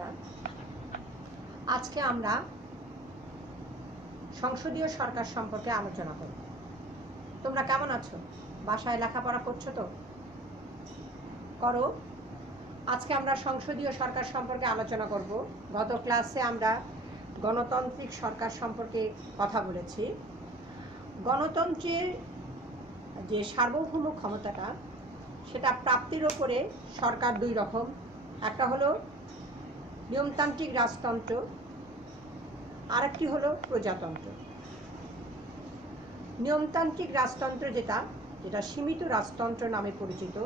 শিক্ষার্থীরা, আজকে আমরা সংসদীয় সরকার সম্পর্কে আলোচনা করব। তোমরা কেমন আছো? বাসায় লেখাপড়া করছো তো? করো। আজকে আমরা সংসদীয় সরকার সম্পর্কে আলোচনা করব। গত ক্লাসে আমরা গণতান্ত্রিক সরকার সম্পর্কে কথা বলেছি। গণতন্ত্রের যে সার্বভৌম ক্ষমতাটা, সেটা প্রাপ্তির ওপরে সরকার দুই রকম। একটা হলো নিয়মতান্ত্রিক রাজতন্ত্র, আর একটি হলো প্রজাতন্ত্র। নিয়মতান্ত্রিক রাজতন্ত্র যেটা সীমিত রাজতন্ত্র নামে পরিচিত,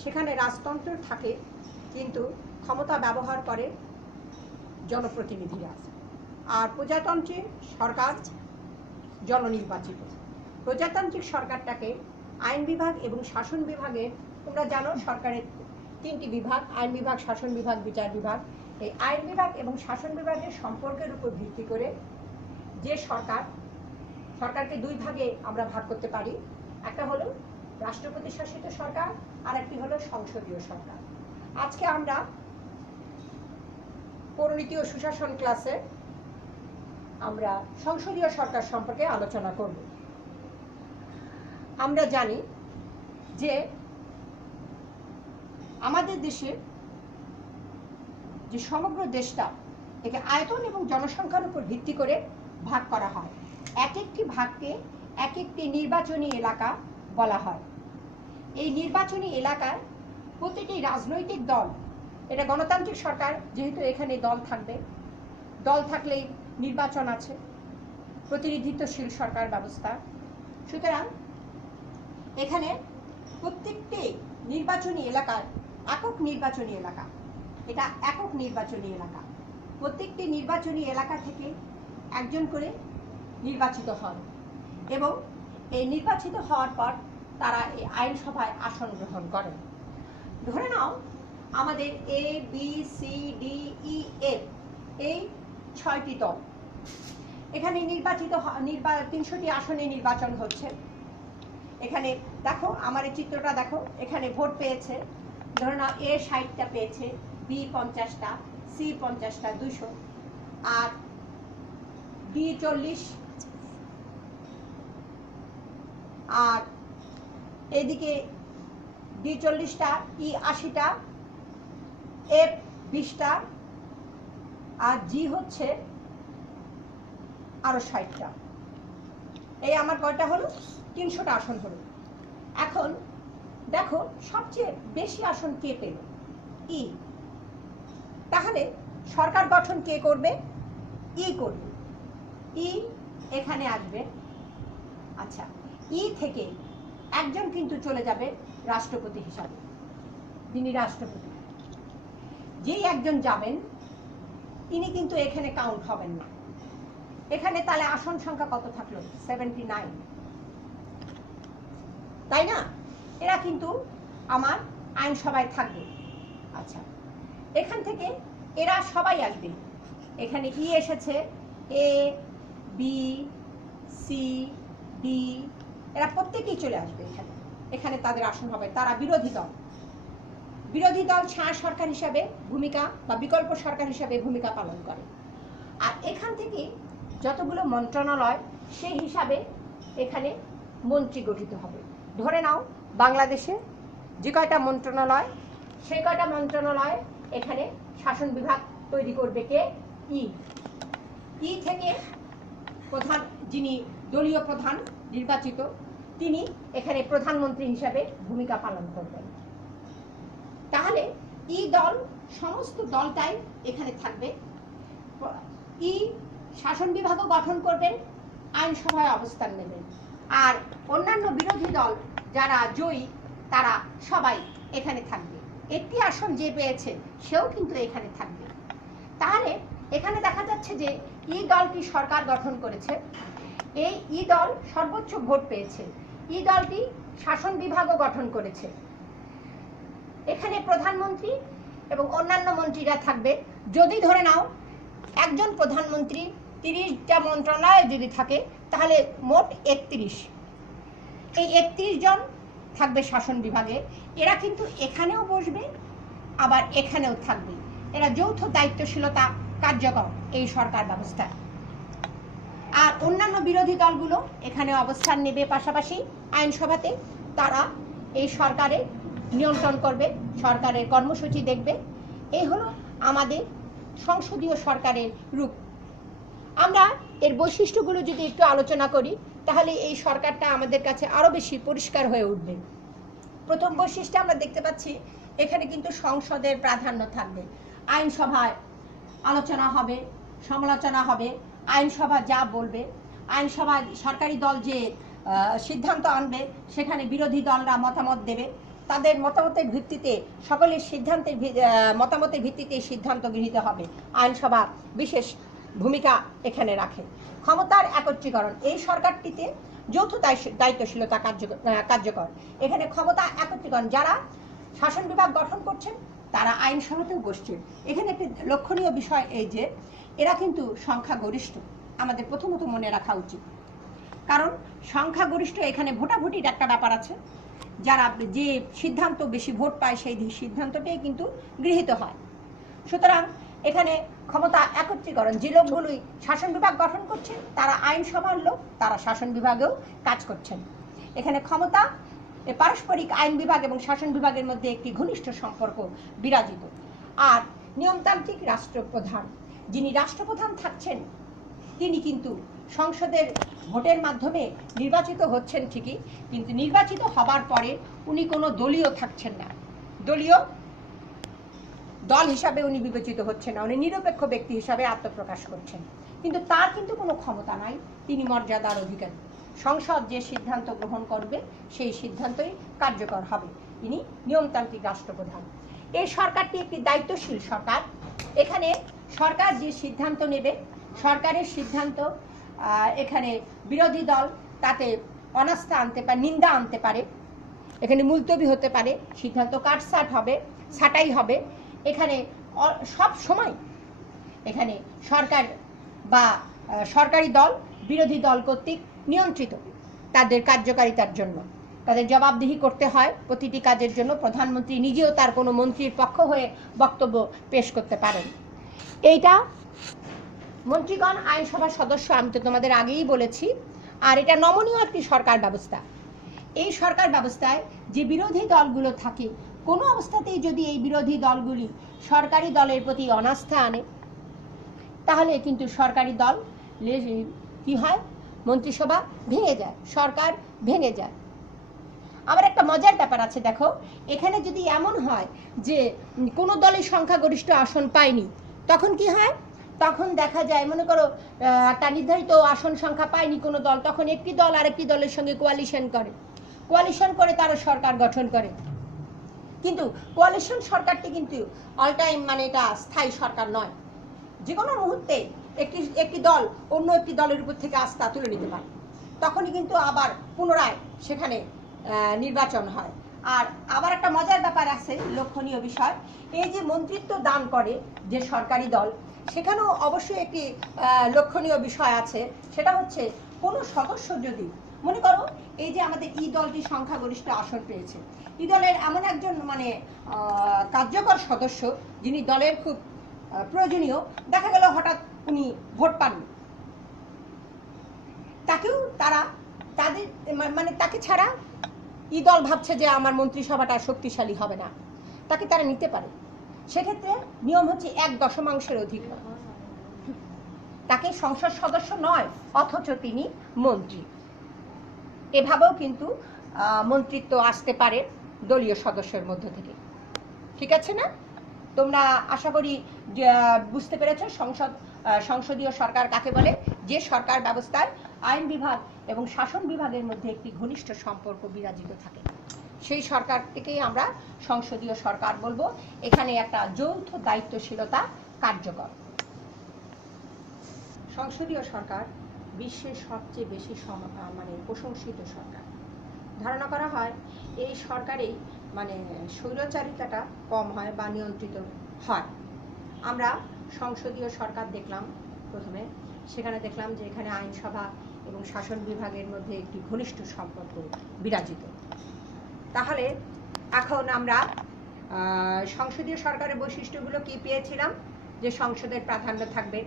সেখানে রাজতন্ত্র থাকে কিন্তু ক্ষমতা ব্যবহার করে জনপ্রতিনিধিরা। আর প্রজাতন্ত্রে সরকার জননির্বাচিত। প্রজাতান্ত্রিক সরকারটাকে আইন বিভাগ এবং শাসন বিভাগে, তোমরা জানো সরকারের তিনটি বিভাগ, আইন বিভাগ, শাসন বিভাগ, বিচার বিভাগ। এই আইন বিভাগ এবং শাসন বিভাগের সম্পর্কের উপর ভিত্তি করে যে সরকারকে দুই ভাগে আমরা ভাগ করতে পারি। একটা হলো রাষ্ট্রপতি শাসিত সরকার, আর একটি হলো সংসদীয় সরকার। আজকে আমরা পৌরনীতি ও সুশাসন ক্লাসে আমরা সংসদীয় সরকার সম্পর্কে আলোচনা করব। আমরা জানি যে আমাদের দেশে যে সমগ্র দেশটা, একে আয়তন এবং জনসংখ্যার উপর ভিত্তি করে ভাগ করা হয়। এক একটি ভাগকে এক একটি নির্বাচনী এলাকা বলা হয়। এই নির্বাচনী এলাকায় প্রতিটি রাজনৈতিক দল, এটা গণতান্ত্রিক সরকার যেহেতু এখানে দল থাকবে, দল থাকলেই নির্বাচন আছে, প্রতিনিধিত্বশীল সরকার ব্যবস্থা। সুতরাং এখানে প্রত্যেকটি নির্বাচনী এলাকার একক নির্বাচনী এলাকা, এটা একক নির্বাচনী এলাকা। প্রত্যেকটি নির্বাচনী এলাকা থেকে একজন করে নির্বাচিত হন এবং এই নির্বাচিত হওয়ার পর তারা এই আইনসভায় আসন গ্রহণ করেন। ধরে নাও আমাদের A B C D E F এই 6টি দল, এখানে 300টি আসনে নির্বাচন হচ্ছে। এখানে দেখো, আমার এই চিত্রটা দেখো, এখানে ভোট পেয়েছে, ধরে নাও এ 60টা পেয়েছে, বি 50টা, সি 50টা, 200, আর ডি 40, আর এদিকে ডি 40টা, ই 80টা, এফ 20টা, আর জি হচ্ছে আরো 60টা। এই আমার কয়টা হলো? 300টা আসন হলো। এখন দেখো সবচেয়ে বেশি আসন কে পেল? ই। তাহলে সরকার গঠন কে করবে? ই করবে। ই এখানে আসবে। আচ্ছা, ই থেকে একজন কিন্তু চলে যাবে রাষ্ট্রপতি হিসাবে, যিনি রাষ্ট্রপতি। যেই একজন যাবেন তিনি কিন্তু এখানে কাউন্ট হবেন না। এখানে তাহলে আসন সংখ্যা কত থাকলো? 79, তাই না? এরা কিন্তু আমার আইনসভায় থাকবে। আচ্ছা, এখান থেকে এরা সবাই আসবে। এখানে ই এসেছে, এ বি সি ডি, এরা প্রত্যেকেই চলে আসবে এখানে। এখানে তাদের আসন হবে। তারা বিরোধী দল ছায়া সরকার হিসাবে ভূমিকা বা বিকল্প সরকার হিসাবে ভূমিকা পালন করে। আর এখান থেকে যতগুলো মন্ত্রণালয়, সেই হিসাবে এখানে মন্ত্রী গঠিত হবে। ধরে নাও বাংলাদেশে যে কয়টা মন্ত্রণালয়, সেই কয়টা মন্ত্রণালয় এখানে শাসন বিভাগ তৈরি করবে কে? ই থেকে প্রধান, যিনি দলীয় প্রধান নির্বাচিত, তিনি এখানে প্রধানমন্ত্রী হিসাবে ভূমিকা পালন করবেন। তাহলে ই দল, সমস্ত দলটাই এখানে থাকবে। ই শাসন বিভাগও গঠন করবেন, আইনসভায় অবস্থান নেবেন। আর অন্যান্য বিরোধী দল যারা জয়ী, তারা সবাই এখানে থাকবে। একটি আসন যে পেয়েছে সেও কিন্তু এখানে থাকবে। তাহলে এখানে দেখা যাচ্ছে যে ই দলটি সরকার গঠন করেছে। এই ই দল সর্বোচ্চ ভোট পেয়েছে। ই দলটি শাসন বিভাগও গঠন করেছে। এখানে প্রধানমন্ত্রী এবং অন্যান্য মন্ত্রীরা থাকবে। যদি ধরে নাও একজন প্রধানমন্ত্রী 30টা মন্ত্রণালয় যদি থাকে, তাহলে মোট 31। এই 31 জন থাকবে শাসন বিভাগে। এরা কিন্তু এখানেও বসবে, আবার এখানেও থাকবে। এরা যৌথ দায়িত্বশীলতা কার্যকর এই সরকার ব্যবস্থা। আর অন্যান্য বিরোধী দলগুলো এখানে অবস্থান নেবে, পাশাপাশি আইনসভাতে তারা এই সরকারের নিয়ন্ত্রণ করবে, সরকারের কর্মসূচি দেখবে। এই হলো আমাদের সংসদীয় সরকারের রূপ। আমরা এর বৈশিষ্ট্যগুলো যদি একটু আলোচনা করি তাহলে এই সরকারটা আমাদের কাছে আরো বেশি পরিষ্কার হয়ে উঠবে। প্রথম বৈশিষ্ট্য আমরা দেখতে পাচ্ছি, এখানে কিন্তু সংসদের প্রাধান্য থাকবে। আইনসভায় আলোচনা হবে, সমালোচনা হবে, আইনসভা যা বলবে, আইনসভায় সরকারি দল যে সিদ্ধান্ত আনবে সেখানে বিরোধী দলরা মতামত দেবে, তাদের মতামতের ভিত্তিতে সকলের মতামতের ভিত্তিতে সিদ্ধান্ত গৃহীত হবে। আইনসভা বিশেষ ভূমিকা এখানে রাখে। ক্ষমতার একত্রীকরণ, এই সরকারটিতে যৌথ দায়িত্বশীলতা কার্যকর। এখানে ক্ষমতা একত্রীকরণ, যারা শাসন বিভাগ গঠন করছেন তারা আইনসভাতেও বসছেন। এখানে একটি লক্ষণীয় বিষয় এই যে এরা কিন্তু সংখ্যাগরিষ্ঠ, আমাদের প্রথমত মনে রাখা উচিত। কারণ সংখ্যাগরিষ্ঠ, এখানে ভোটাভুটির একটা ব্যাপার আছে, যারা যে সিদ্ধান্ত বেশি ভোট পায় সেই সিদ্ধান্তটাই কিন্তু গৃহীত হয়। সুতরাং এখানে ক্ষমতা একত্রীকরণ, যে লোকগুলোই শাসন বিভাগ গঠন করছেন তারা আইনসভার লোক, তারা শাসন বিভাগেও কাজ করছেন। এখানে ক্ষমতা পারস্পরিক আইন বিভাগ এবং শাসন বিভাগের মধ্যে একটি ঘনিষ্ঠ সম্পর্ক বিরাজিত। আর নিয়মতান্ত্রিক রাষ্ট্রপ্রধান, যিনি রাষ্ট্রপ্রধান থাকছেন তিনি কিন্তু সংসদের ভোটের মাধ্যমে নির্বাচিত হচ্ছেন ঠিকই, কিন্তু নির্বাচিত হবার পরে উনি কোনো দলীয় থাকছেন না, দলীয় দল হিসাবে উনি বিবেচিত হচ্ছেন না, উনি নিরপেক্ষ ব্যক্তি হিসাবে আত্মপ্রকাশ করছেন। কিন্তু তার কিন্তু কোনো ক্ষমতা নাই, তিনি মর্যাদার অধিকারী। সংসদ যে সিদ্ধান্ত গ্রহণ করবে সেই সিদ্ধান্তই কার্যকর হবে। তিনি নিয়মতান্ত্রিক রাষ্ট্রপ্রধান। এই সরকারটি একটি দায়িত্বশীল সরকার। এখানে সরকার যে সিদ্ধান্ত নেবে, সরকারের সিদ্ধান্ত এখানে বিরোধী দল তাতে অনাস্থা আনতে পারে, নিন্দা আনতে পারে, এখানে মুলতবি হতে পারে, সিদ্ধান্ত কাটছাঁট হবে, ছাঁটাই হবে। এখানে সব সময় এখানে সরকার বা সরকারি দল বিরোধী দল কর্তৃক নিয়ন্ত্রিত। তাদের কার্যকারিতার জন্য তাদের জবাবদিহি করতে হয় প্রতিটি কাজের জন্য। প্রধানমন্ত্রী নিজেও তার কোনো মন্ত্রীর পক্ষ হয়ে বক্তব্য পেশ করতে পারেন। এইটা মন্ত্রীগণ আইনসভার সদস্য, আমি তো তোমাদের আগেই বলেছি। আর এটা নমনীয় একটি সরকার ব্যবস্থা। এই সরকার ব্যবস্থায় যে বিরোধী দলগুলো থাকে, কোনো অবস্থাতেই যদি এই বিরোধী দলগুলি সরকারি দলের প্রতি অনাস্থা আনে তাহলে কিন্তু সরকারি দল কি হয়, মন্ত্রিসভা ভেঙে যায়, সরকার ভেঙে যায়। আবার একটা মজার ব্যাপার আছে, দেখো এখানে যদি এমন হয় যে কোনো দলের সংখ্যাগরিষ্ঠ আসন পায়নি, তখন কি হয়, তখন দেখা যায় মনে করো একটা নির্ধারিত আসন সংখ্যা পায়নি কোনো দল, তখন একটি দল আরেকটি দলের সঙ্গে কোয়ালিশন করে তারা সরকার গঠন করে। কিন্তু কোয়ালিশন সরকারটি কিন্তু অল টাইম, মানে এটা স্থায়ী সরকার নয়। যে কোনো মুহূর্তে একটি দল অন্য একটি দলের উপর থেকে আস্থা তুলে নিতে পারে, তখনই কিন্তু আবার পুনরায় সেখানে নির্বাচন হয়। আর আবার একটা মজার ব্যাপার আছে, লক্ষণীয় বিষয়, এই যে মন্ত্রিত্ব দান করে যে সরকারি দল, সেখানেও অবশ্যই একটি লক্ষণীয় বিষয় আছে। সেটা হচ্ছে কোনো সদস্য যদি মনে করো এই যে আমাদের ই দলটি সংখ্যাগরিষ্ঠ আসন পেয়েছে, ই দলের এমন একজন মানে কার্যকর সদস্য যিনি দলের খুব প্রয়োজনীয়, দেখা গেল হঠাৎ উনি ভোট পাননি, তাকেও তাকে ছাড়া ই দল ভাবছে যে আমার মন্ত্রিসভাটা শক্তিশালী হবে না, তাকে তারা নিতে পারে। সেক্ষেত্রে নিয়ম হচ্ছে 1/10 অধিক নয়, তাকে সংসদ সদস্য নয় অথচ তিনি মন্ত্রী। এভাবেও কিন্তু মন্ত্রিত্ব আসতে পারে দলীয় সদস্যের মধ্য থেকে। ঠিক আছে না? তোমরা আশা করি বুঝতে পেরেছ সংসদীয় সরকার কাকে বলে। যে সরকার ব্যবস্থায় আইন বিভাগ এবং শাসন বিভাগের মধ্যে একটি ঘনিষ্ঠ সম্পর্ক বিরাজিত থাকে, সেই সরকারটিকেই আমরা সংসদীয় সরকার বলবো। এখানে একটা যৌথ দায়িত্বশীলতা কার্যকর। সংসদীয় সরকার বিশ্বের সবচেয়ে বেশি মানে প্রশংসিত সরকার। ধারণা করা হয় এই সরকারেই মানে স্বৈরাচারিতাটা কম হয় বা নিয়ন্ত্রিত হয়। আমরা সংসদীয় সরকার দেখলাম প্রথমে, সেখানে দেখলাম যে এখানে আইনসভা এবং শাসন বিভাগের মধ্যে একটি ঘনিষ্ঠ সম্পর্ক বিরাজিত। তাহলে এখন আমরা সংসদীয় সরকারের বৈশিষ্ট্যগুলো কি পেয়েছিলাম, যে সংসদের প্রাধান্য থাকবে,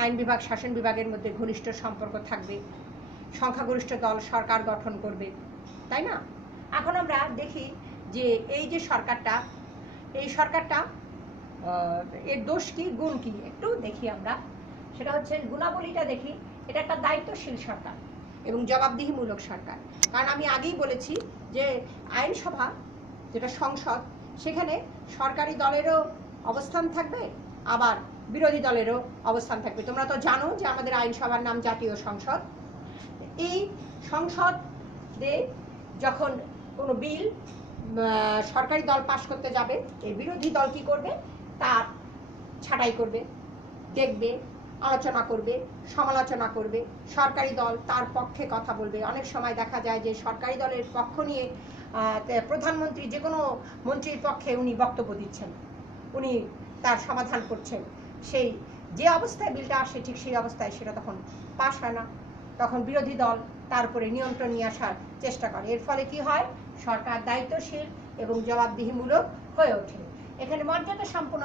আইন বিভাগ শাসন বিভাগের মধ্যে ঘনিষ্ঠ সম্পর্ক থাকবে, সংখ্যাগরিষ্ঠ দল সরকার গঠন করবে, তাই না? এখন আমরা দেখি যে এই যে সরকারটা, এই সরকারটা এর দোষ কি গুণ কি একটু দেখি আমরা। সেটা হচ্ছে গুণাবলীটা দেখি, এটা একটা দায়িত্বশীল সরকার এবং জবাবদিহিমূলক সরকার। কারণ আমি আগেই বলেছি যে আইনসভা যেটা সংসদ, সেখানে সরকারি দলেরও অবস্থান থাকবে, আবার বিরোধী দলেরও অবস্থান থাকবে। তোমরা তো জানো যে আমাদের আইনসভার নাম জাতীয় সংসদ। এই সংসদে যখন কোনো বিল সরকারি দল পাশ করতে যাবে, এই বিরোধী দল কি করবে, তার ছাঁটাই করবে, দেখবে, আলোচনা করবে, সমালোচনা করবে। সরকারি দল তার পক্ষে কথা বলবে। অনেক সময় দেখা যায় যে সরকারি দলের পক্ষ নিয়ে প্রধানমন্ত্রী যে কোনো মন্ত্রীর পক্ষে উনি বক্তব্য দিচ্ছেন, উনি তার সমাধান করছেন। সেই যে অবস্থায় বিলটা আসে ঠিক সেই অবস্থায় সেটা তখন পাশ হয় না, তখন বিরোধী দল তার উপরে নিয়ন্ত্রণ নিয়ে আসার চেষ্টা করে। এর ফলে কি হয়, সরকার দায়িত্বশীল এবং জবাবদিহিমূলক হয়ে ওঠে। এখানে মর্যাদা সম্পন্ন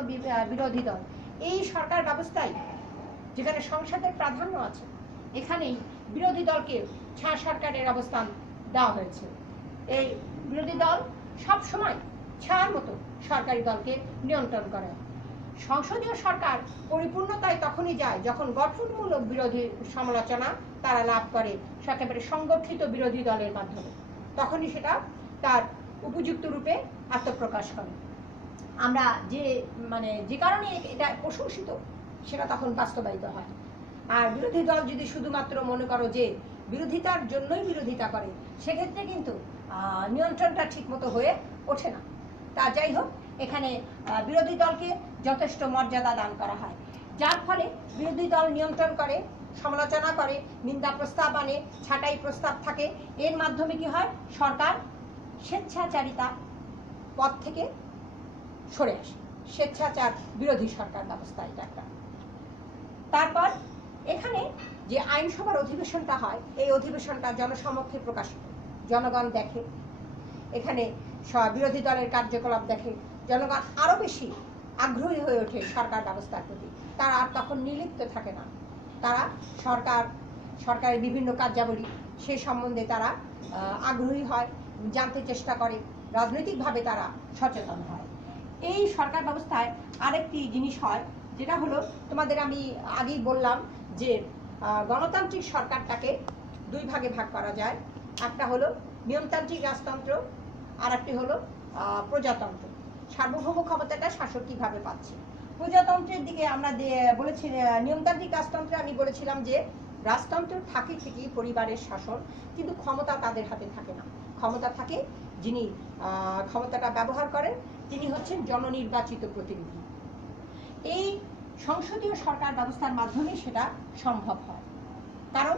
বিরোধী দল, এই সরকার ব্যবস্থায় যেখানে সংসদের প্রাধান্য আছে, এখানেই বিরোধী দলকে ছায়া সরকারের অবস্থান দেওয়া হয়েছে। এই বিরোধী দল সব সময় ছায়ার মতো সরকারি দলকে নিয়ন্ত্রণ করে। সংসদীয় সরকার পরিপূর্ণতায় তখনই যায় যখন গঠনমূলক বিরোধী সমালোচনা তারা লাভ করে একেবারে সংগঠিত বিরোধী দলের মাধ্যমে, তখনই সেটা তার উপযুক্ত রূপে আত্মপ্রকাশ করে। আমরা যে কারণে এটা প্রশংসিত সেটা তখন বাস্তবায়িত হয়। আর বিরোধী দল যদি শুধুমাত্র মনে করো যে বিরোধিতার জন্যই বিরোধিতা করে, সেক্ষেত্রে কিন্তু নিয়ন্ত্রণটা ঠিকমতো হয়ে ওঠে না। তা যাই হোক, এখানে বিরোধী দলকে যথেষ্ট মর্যাদা দান করা হয়, যার ফলে বিরোধী দল নিয়ন্ত্রণ করে, সমালোচনা করে, নিন্দা প্রস্তাব আনে, ছাঁটাই প্রস্তাব থাকে। এর মাধ্যমে কি হয়, সরকার স্বেচ্ছাচারিতা পদ থেকে সরে আসে। স্বেচ্ছাচার বিরোধী সরকার ব্যবস্থা এটা একটা। তারপর এখানে যে আইনসভার অধিবেশনটা হয়, এই অধিবেশনটা জনসমক্ষে প্রকাশিত, জনগণ দেখে, এখানে বিরোধী দলের কার্যকলাপ দেখে, জনগণ আরো বেশি আগ্রহী হয়ে ওঠে সরকার ব্যবস্থার প্রতি। তারা আর তখন নির্লিপ্ত থাকে না, তারা সরকারের বিভিন্ন কার্যাবলী সেই সম্বন্ধে তারা আগ্রহী হয়, জানতে চেষ্টা করে, রাজনৈতিকভাবে তারা সচেতন হয়। এই সরকার ব্যবস্থায় আরেকটি জিনিস হয়, যেটা হলো তোমাদের আমি আগেই বললাম যে গণতান্ত্রিক সরকারটাকে দুই ভাগে ভাগ করা যায়। একটা হলো নিয়মতান্ত্রিক রাজতন্ত্র, আর একটি হলো প্রজাতন্ত্র। সার্বভৌম ক্ষমতাটা শাসক কিভাবে পাচ্ছে। প্রজাতন্ত্রের দিকে আমরা বলেছি, নিয়মতান্ত্রিক রাজতন্ত্রে আমি বলেছিলাম যে রাজতন্ত্র থাকে ঠিকই পরিবারের শাসন, কিন্তু ক্ষমতা তাদের হাতে থাকে না। ক্ষমতা থাকে, যিনি ক্ষমতাটা ব্যবহার করেন তিনি হচ্ছেন জননির্বাচিত প্রতিনিধি। এই সংসদীয় সরকার ব্যবস্থার মাধ্যমে সেটা সম্ভব হয়। কারণ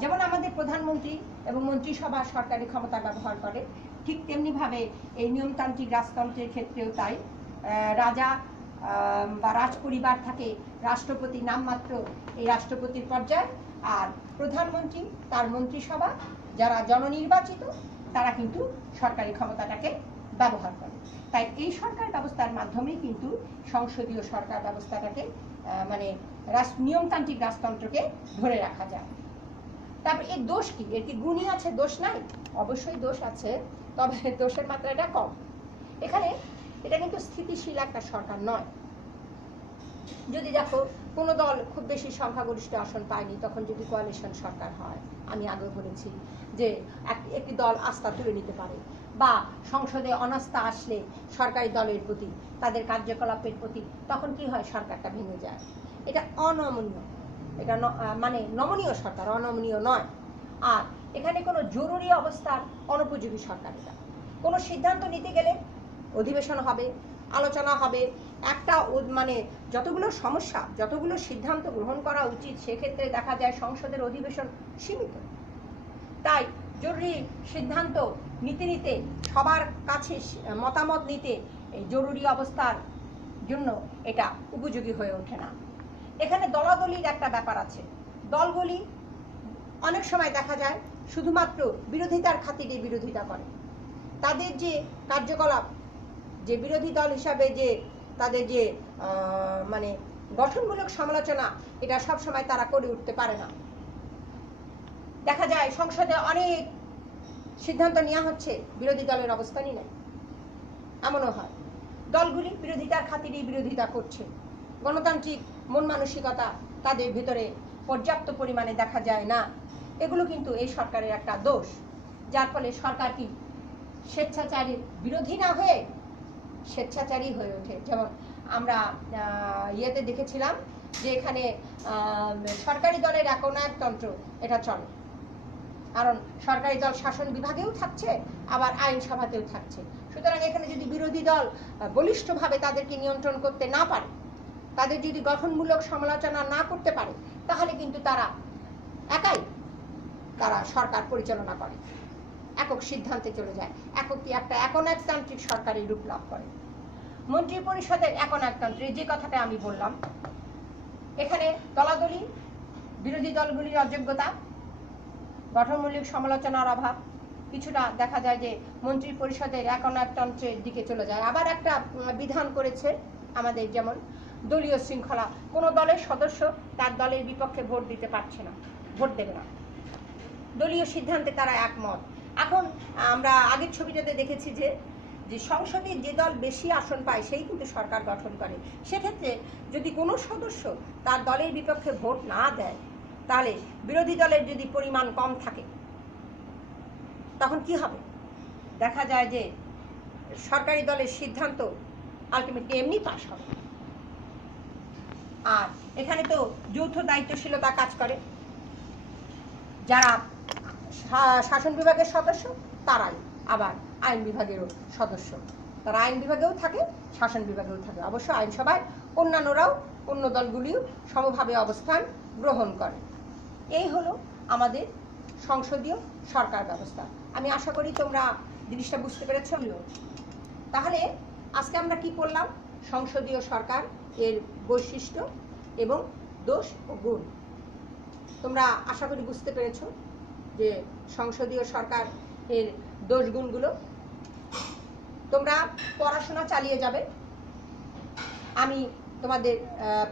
যেমন আমাদের প্রধানমন্ত্রী এবং মন্ত্রিসভা সরকারি ক্ষমতা ব্যবহার করে, ঠিক তেমনিভাবে এই নিয়মতান্ত্রিক রাজতন্ত্রের ক্ষেত্রেও তাই। রাজা বা রাজ পরিবার থাকে, রাষ্ট্রপতি নামমাত্র এই রাষ্ট্রপতির পর্যায়ে, আর প্রধানমন্ত্রী তার মন্ত্রিসভা যারা জননির্বাচিত তারা কিন্তু সরকারি ক্ষমতাটাকে ব্যবহার করে। তাই এই সরকার ব্যবস্থার মাধ্যমেই কিন্তু সংসদীয় সরকার ব্যবস্থাটাকে নিয়মতান্ত্রিক রাজতন্ত্রকে ধরে রাখা যায়। তারপর এর দোষ কি, এর কি গুণই আছে, দোষ নাই? অবশ্যই দোষ আছে, তবে দোষের মাত্রাটা কম। এখানে এটা কিন্তু স্থিতিশীল একটা সরকার নয়। যদি দেখো কোনো দল খুব বেশি সংখ্যাগরিষ্ঠ আসন পায়নি, তখন যদি কোয়ালিশন সরকার হয়, আমি আগে বলেছি যে একটি দল আস্থা তুলে নিতে পারে, বা সংসদে অনাস্থা আসলে সরকারি দলের প্রতি, তাদের কার্যকলাপের প্রতি, তখন কি হয়, সরকারটা ভেঙে যায়। এটা অনমনীয়, এটা নমনীয় সরকার, অনমনীয় নয়। আর এখানে কোনো জরুরি অবস্থার অনুপযোগী সরকার। এটা কোনো সিদ্ধান্ত নিতে গেলে অধিবেশন হবে, আলোচনা হবে, একটা যতগুলো সমস্যা, যতগুলো সিদ্ধান্ত গ্রহণ করা উচিত, সেক্ষেত্রে দেখা যায় সংসদের অধিবেশন সীমিত। তাই জরুরি সিদ্ধান্ত নিতে সবার কাছে মতামত নিতে এই জরুরি অবস্থার জন্য এটা উপযোগী হয়ে ওঠে না। এখানে দলাদলির একটা ব্যাপার আছে। দলগুলি অনেক সময় দেখা যায় শুধুমাত্র বিরোধিতার খাতিরে বিরোধিতা করে। তাদের যে কার্যকলাপ, যে বিরোধী দল হিসাবে যে তাদের যে মানে গঠনমূলক সমালোচনা, এটা সব সময় তারা করে উঠতে পারে না। দেখা যায় সংসদে অনেক সিদ্ধান্ত নেওয়া হচ্ছে, বিরোধী দলের অবস্থানই নেই। এমনও হয় দলগুলি বিরোধিতার খাতিরেই বিরোধিতা করছে, গণতান্ত্রিক মন মানসিকতা তাদের ভিতরে পর্যাপ্ত পরিমাণে দেখা যায় না। এগুলো কিন্তু এই সরকারের একটা দোষ, যার ফলে সরকার কি স্বেচ্ছাচারীর বিরোধী না হয়ে স্বেচ্ছাচারী হয়ে ওঠে। যেমন আমরা ইয়েতে দেখেছিলাম যে এখানে সরকারি দলের একনায়কতন্ত্র এটা চলে, কারণ সরকারি দল শাসন বিভাগেও থাকছে, আবার আইনসভাতেও থাকছে। সুতরাং এখানে যদি বিরোধী দল বলিষ্ঠভাবে তাদেরকে নিয়ন্ত্রণ করতে না পারে, তাদের যদি গঠনমূলক সমালোচনা না করতে পারে, তাহলে কিন্তু তারা একাই সরকার পরিচালনা করে, একক সিদ্ধান্তে চলে যায়, একটা একনায়কতান্ত্রিক সরকারের রূপ লাভ করে। মন্ত্রী পরিষদের একনায়কতন্ত্রের যে কথাটা আমি বললাম, এখানে দলাদলি, বিরোধী দলগুলির অযোগ্যতা, গঠনমূলক সমালোচনার অভাব, কিছুটা দেখা যায় যে মন্ত্রী পরিষদের একনায়কতন্ত্রের দিকে চলে যায়। আবার একটা বিধান করেছে আমাদের, যেমন দলীয় শৃঙ্খলা, কোনো দলের সদস্য তার দলের বিপক্ষে ভোট দিতে পারছে না, ভোট দেবে না, দলীয় সিদ্ধান্তে তারা একমত। এখন আমরা আগের ছবিটাতে দেখেছি যে সংসদে যে দল বেশি আসন পায় সেই কিন্তু সরকার গঠন করে। সেক্ষেত্রে যদি কোনো সদস্য তার দলের বিপক্ষে ভোট না দেয়, তাহলে বিরোধী দলের যদি পরিমাণ কম থাকে, তখন কি হবে? দেখা যায় যে সরকারি দলের সিদ্ধান্ত আলটিমেটলি এমনি পাস হবে। আর এখানে তো যৌথ দায়িত্বশীলতা কাজ করে, যারা শাসন বিভাগের সদস্য তারাই আবার আইন বিভাগেরও সদস্য, তারা আইন বিভাগেও থাকে, শাসন বিভাগেও থাকে। অবশ্য আইনসভায় অন্যান্যরাও, অন্য দলগুলিও সমভাবে অবস্থান গ্রহণ করে। এই হলো আমাদের সংসদীয় সরকার ব্যবস্থা। আমি আশা করি তোমরা জিনিসটা বুঝতে পেরেছ। তাহলে আজকে আমরা কি পড়লাম? সংসদীয় সরকার এর বৈশিষ্ট্য এবং দোষ ও গুণ। তোমরা আশা করি বুঝতে পেরেছ যে সংসদীয় সরকার এর দোষ গুণগুলো। তোমরা পড়াশোনা চালিয়ে যাবে, আমি তোমাদের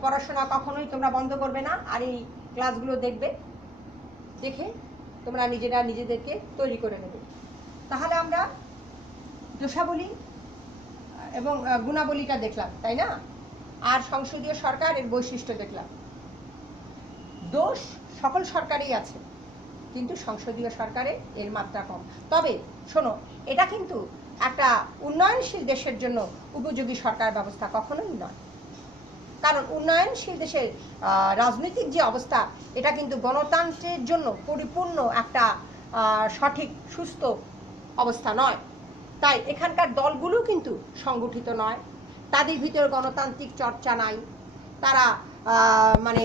পড়াশোনা কখনোই তোমরা বন্ধ করবে না, আর এই ক্লাসগুলো দেখবে, দেখে তোমরা নিজেদেরকে তৈরি করে নেবে। তাহলে আমরা দোষাবলী এবং গুণাবলীটা দেখলাম, তাই না? আর সংসদীয় সরকার এর বৈশিষ্ট্য দেখলাম। দোষ সকল সরকারেই আছে, কিন্তু সংসদীয় সরকারে এর মাত্রা কম। তবে শোনো, এটা কিন্তু একটা উন্নয়নশীল দেশের জন্য উপযোগী সরকার ব্যবস্থা কখনোই নয়। কারণ উন্নয়নশীল দেশের রাজনৈতিক যে অবস্থা, এটা কিন্তু গণতন্ত্রের জন্য পরিপূর্ণ একটা সঠিক সুস্থ অবস্থা নয়। তাই এখানকার দলগুলো কিন্তু সংগঠিত নয়, তাদের ভিতরে গণতান্ত্রিক চর্চা নাই, তারা মানে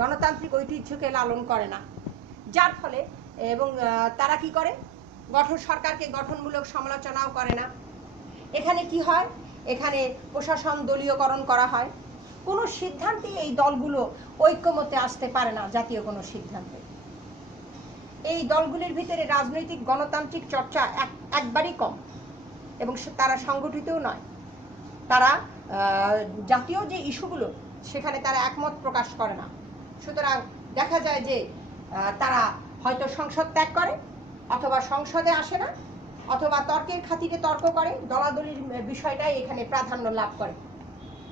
গণতান্ত্রিক ঐতিহ্যকে লালন করে না, যার ফলে এবং তারা কি করে, সরকারকে গঠনমূলক সমালোচনাও করে না। এখানে কি হয়? এখানে প্রশাসন দলীয়করণ করা হয়, কোনো সিদ্ধান্তে এই দলগুলো ঐক্যমতে আসতে পারে না, জাতীয় কোনো সিদ্ধান্তে। এই দলগুলির ভিতরে রাজনৈতিক গণতান্ত্রিক চর্চা একবারই কম, এবং তারা সংগঠিতও নয়। তারা জাতীয় যে ইস্যুগুলো, সেখানে তারা একমত প্রকাশ করে না। সুতরাং দেখা যায় যে তারা হয়তো সংসদ ত্যাগ করে, অথবা সংসদে আসে না, অথবা তর্কের খাতিরে তর্ক করে, দলাদলির বিষয়টাই এখানে প্রাধান্য লাভ করে।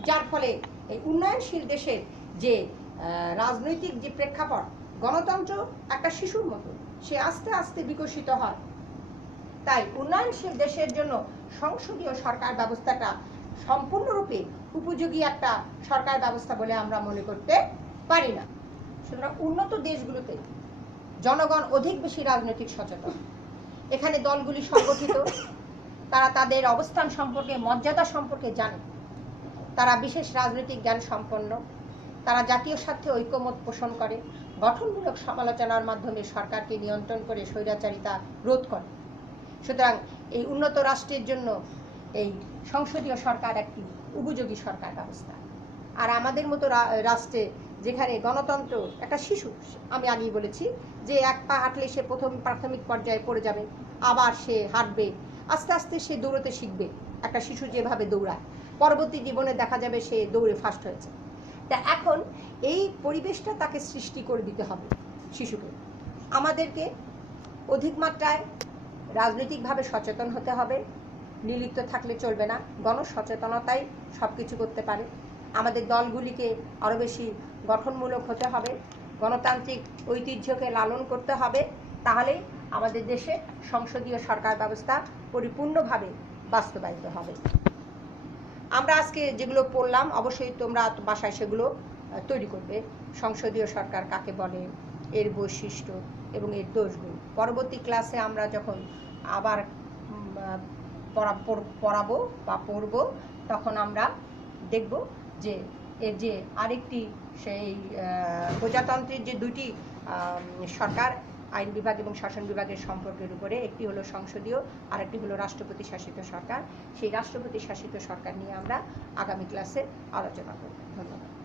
যার ফলে এই উন্নয়নশীল দেশের যে রাজনৈতিক যে প্রেক্ষাপট, গণতন্ত্র একটা শিশুর মতো, সে আস্তে আস্তে বিকশিত হয়। তাই উন্নয়নশীল দেশের জন্য সংসদীয় সরকার ব্যবস্থাটা সম্পূর্ণরূপে উপযোগী একটা সরকার ব্যবস্থা বলে আমরা মনে করতে পারি না। সুতরাং উন্নত দেশগুলোতে জনগণ অধিক বেশি রাজনৈতিক সচেতন, এখানে দলগুলি সংগঠিত, তারা তাদের অবস্থান সম্পর্কে, মর্যাদা সম্পর্কে জানে, তারা বিশেষ রাজনৈতিক জ্ঞান সম্পন্ন, তারা জাতীয় স্বার্থে ঐক্যমত পোষণ করে, গঠনমূলক সমালোচনার মাধ্যমে সরকারকে নিয়ন্ত্রণ করে স্বৈরাচারিতা রোধ করে। সুতরাং এই উন্নত রাষ্ট্রের জন্য এই সংসদীয় সরকার একটি উপযোগী সরকার ব্যবস্থা। আর আমাদের মতো রাষ্ট্রে, যেখানে গণতন্ত্র একটা শিশু, আমি আগেই বলেছি যে এক পা হাঁটলে সে প্রথম প্রাথমিক পর্যায়ে পড়ে যাবে, আবার সে হাঁটবে, আস্তে আস্তে সে দৌড়তে শিখবে, একটা শিশু যেভাবে দৌড়ায়, পরবর্তী জীবনে দেখা যাবে সে দৌড়ে ফার্স্ট হয়েছে। তা এখন এই পরিবেশটা তাকে সৃষ্টি করে দিতে হবে শিশুকে। আমাদেরকে অধিক মাত্রায় রাজনৈতিকভাবে সচেতন হতে হবে, নির্লিপ্ত থাকলে চলবে না, গণসচেতনতাই সব কিছু করতে পারে। আমাদের দলগুলিকে আরও বেশি গঠনমূলক হতে হবে, গণতান্ত্রিক ঐতিহ্যকে লালন করতে হবে, তাহলে আমাদের দেশে সংসদীয় সরকার ব্যবস্থা পরিপূর্ণভাবে বাস্তবায়িত হবে। আমরা আজকে যেগুলো পড়লাম অবশ্যই তোমরা বাসায় সেগুলো তৈরি করবে। সংসদীয় সরকার কাকে বলে, এর বৈশিষ্ট্য এবং এর দোষগুণ। পরবর্তী ক্লাসে আমরা যখন আবার পড়াবো বা পড়ব, তখন আমরা দেখব যে এর যে আরেকটি সেই প্রজাতন্ত্রের যে দুটি সরকার, আইন বিভাগ এবং শাসন বিভাগের সম্পর্কের উপরে, একটি হলো সংসদীয় আর একটি হলো রাষ্ট্রপতি শাসিত সরকার। সেই রাষ্ট্রপতি শাসিত সরকার নিয়ে আমরা আগামী ক্লাসে আলোচনা করব। ধন্যবাদ।